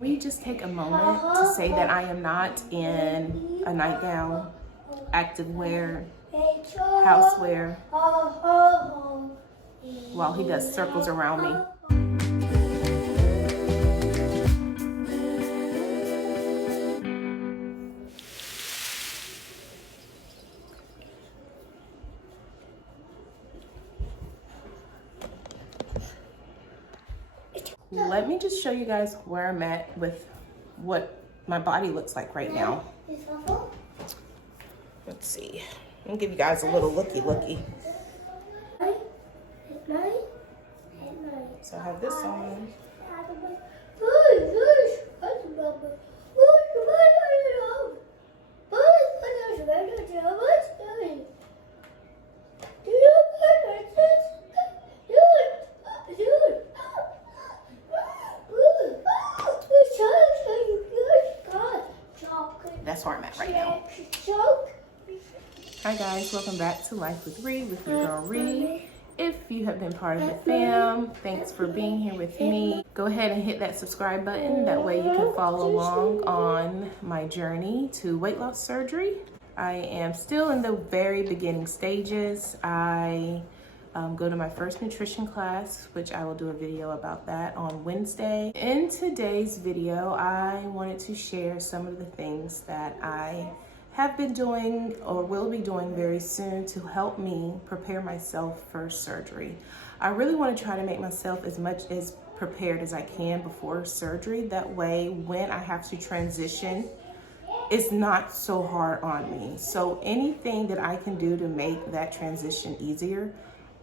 We just take a moment to say that I am not in a nightgown, active wear, housewear, while he does circles around me. Let me just show you guys where I'm at with what my body looks like right now. Let's see. I'll give you guys a little looky. So I have this on. That's where I'm at right now. Hi guys, welcome back to Life with Ree with your girl Ree. If you have been part of the fam, thanks for being here with me. Go ahead and hit that subscribe button. That way you can follow along on my journey to weight loss surgery. I am still in the very beginning stages. I go to my first nutrition class, which I will do a video about that on Wednesday. In today's video, I wanted to share some of the things that I have been doing or will be doing very soon to help me prepare myself for surgery. I really want to try to make myself as much as prepared as I can before surgery. That way, when I have to transition, it's not so hard on me. So anything that I can do to make that transition easier,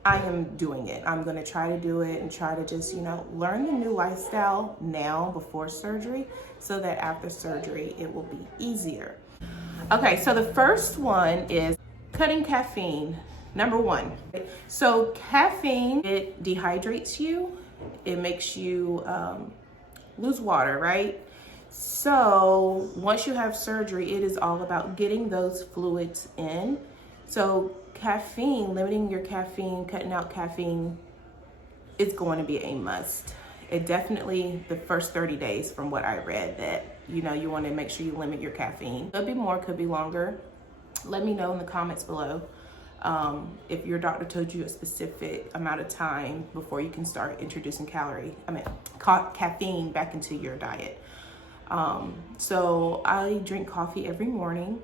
I am doing it. I'm gonna try to do it and try to just, learn the new lifestyle now before surgery so that after surgery, it will be easier. Okay, so the first one is cutting caffeine, number one. So caffeine, it dehydrates you. It makes you lose water, right? So once you have surgery, it is all about getting those fluids in. So caffeine, limiting your caffeine, cutting out caffeine is going to be a must. It definitely, the first 30 days from what I read, that you want to make sure you limit your caffeine. Could be more, could be longer. Let me know in the comments below if your doctor told you a specific amount of time before you can start introducing caffeine back into your diet. So I drink coffee every morning,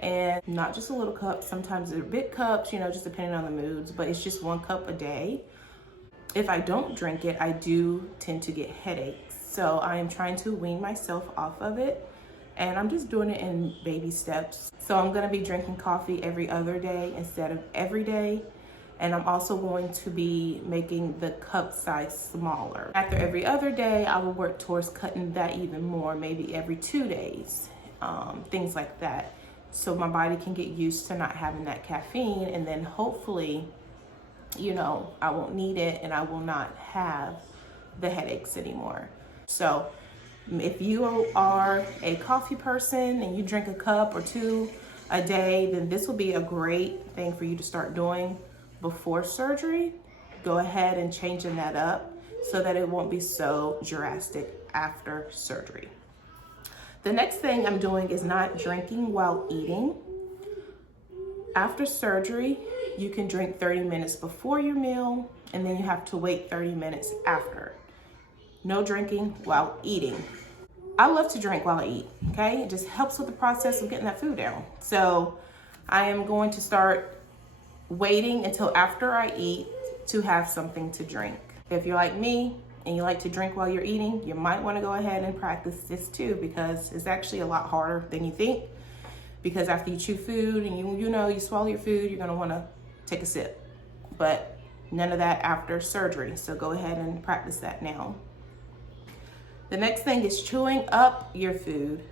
and not just a little cup. Sometimes they're big cups, just depending on the moods, but it's just 1 cup a day. If I don't drink it, I do tend to get headaches. So I am trying to wean myself off of it, and I'm just doing it in baby steps. So I'm gonna be drinking coffee every other day instead of every day. And I'm also going to be making the cup size smaller. After every other day, I will work towards cutting that even more, maybe every 2 days, things like that. So my body can get used to not having that caffeine, and then hopefully, I won't need it and I will not have the headaches anymore. So if you are a coffee person and you drink a cup or 2 a day, then this will be a great thing for you to start doing before surgery. Go ahead and changing that up so that it won't be so drastic after surgery. The next thing I'm doing is not drinking while eating. After surgery, you can drink 30 minutes before your meal, and then you have to wait 30 minutes after. No drinking while eating. I love to drink while I eat, okay? It just helps with the process of getting that food down. So I am going to start waiting until after I eat to have something to drink. If you're like me and you like to drink while you're eating, you might want to go ahead and practice this too, because it's actually a lot harder than you think. Because after you chew food and you swallow your food, you're gonna wanna take a sip. But none of that after surgery, so go ahead and practice that now. The next thing is chewing up your food.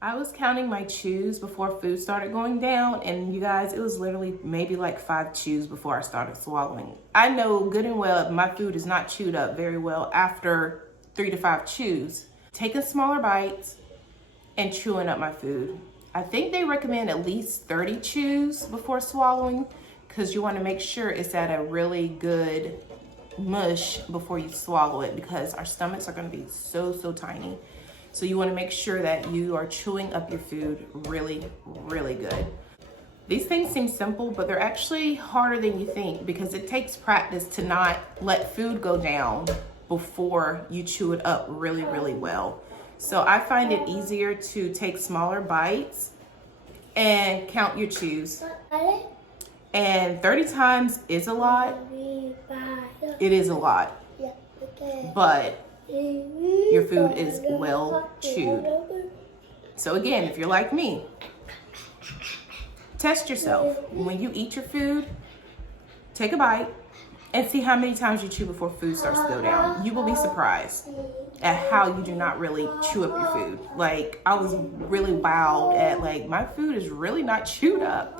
I was counting my chews before food started going down, and you guys, it was literally maybe like 5 chews before I started swallowing. I know good and well my food is not chewed up very well after 3 to 5 chews. Taking smaller bites and chewing up my food. I think they recommend at least 30 chews before swallowing, because you want to make sure it's at a really good mush before you swallow it, because our stomachs are going to be so tiny. So you want to make sure that you are chewing up your food really good. These things seem simple, but they're actually harder than you think, because it takes practice to not let food go down before you chew it up really well. So I find it easier to take smaller bites and count your chews. And 30 times is a lot. It is a lot. But your food is well chewed. So again, if you're like me, test yourself. When you eat your food, take a bite and see how many times you chew before food starts to go down. You will be surprised at how you do not really chew up your food. Like, I was really wowed at, like, my food is really not chewed up.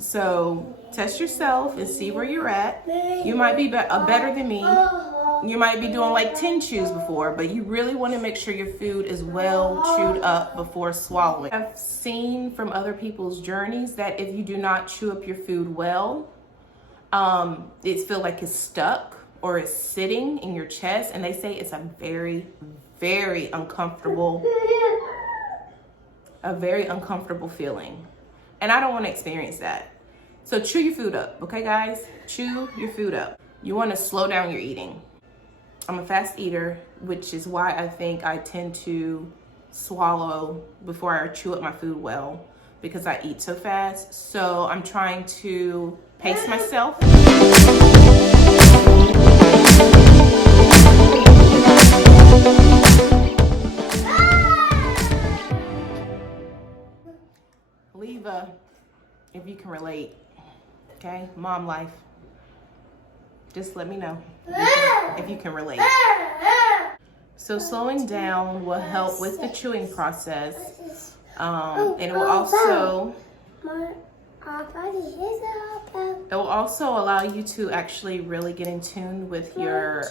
So test yourself and see where you're at. You might be better than me. You might be doing like 10 chews before, but you really want to make sure your food is well chewed up before swallowing. I've seen from other people's journeys that if you do not chew up your food well, it feels like it's stuck or it's sitting in your chest, and they say it's a very uncomfortable feeling. And I don't want to experience that. So chew your food up, okay guys? Chew your food up. You want to slow down your eating. I'm a fast eater, which is why I think I tend to swallow before I chew up my food well, because I eat so fast. So I'm trying to pace myself. Leva, if you can relate, okay? Mom life. Just let me know if you can relate. So slowing down will help with the chewing process. And it will also allow you to actually really get in tune with your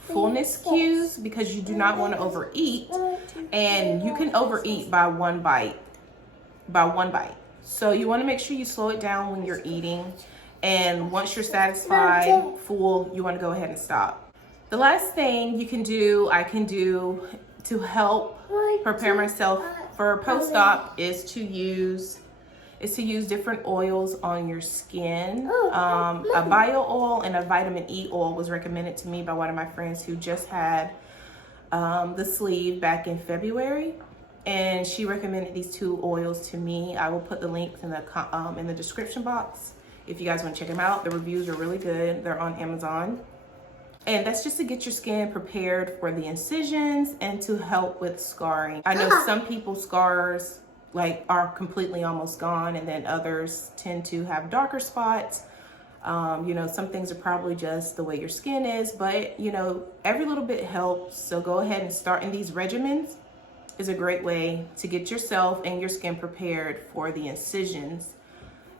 fullness cues, because you do not want to overeat, and you can overeat by one bite. So you want to make sure you slow it down when you're eating, and once you're satisfied, full, you want to go ahead and stop. The last thing I can do to help prepare myself for post-op is to use different oils on your skin. A bio oil and a vitamin E oil was recommended to me by one of my friends who just had the sleeve back in February, and she recommended these two oils to me. I will put the links in the description box if you guys want to check them out. The reviews are really good. They're on Amazon. And that's just to get your skin prepared for the incisions and to help with scarring. I know some people's scars are completely almost gone, and then others tend to have darker spots. Some things are probably just the way your skin is, but every little bit helps. So go ahead and start in these regimens. Is a great way to get yourself and your skin prepared for the incisions,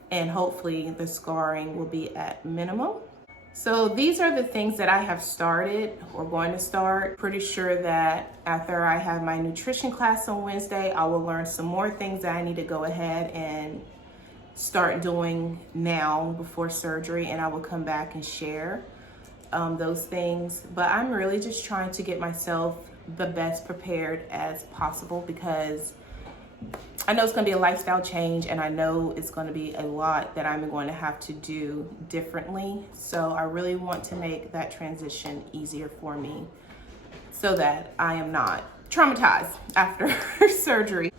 and hopefully the scarring will be at minimum. So these are the things that I have started or going to start. Pretty sure that after I have my nutrition class on Wednesday, I will learn some more things that I need to go ahead and start doing now before surgery, and I will come back and share those things. But I'm really just trying to get myself the best prepared as possible, because I know it's going to be a lifestyle change, and I know it's going to be a lot that I'm going to have to do differently. So I really want to make that transition easier for me so that I am not traumatized after surgery.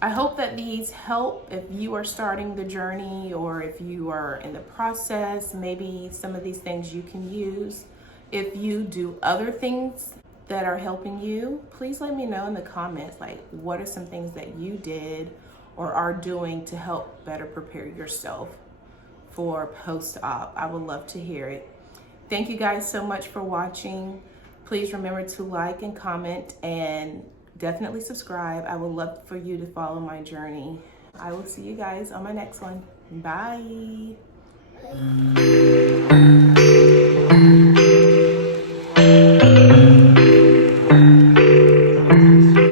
I hope that these help if you are starting the journey, or if you are in the process. Maybe some of these things you can use. If you do other things that are helping you, please let me know in the comments, what are some things that you did or are doing to help better prepare yourself for post-op. I would love to hear it. Thank you guys so much for watching. Please remember to like and comment, and definitely subscribe. I would love for you to follow my journey. I will see you guys on my next one. Bye.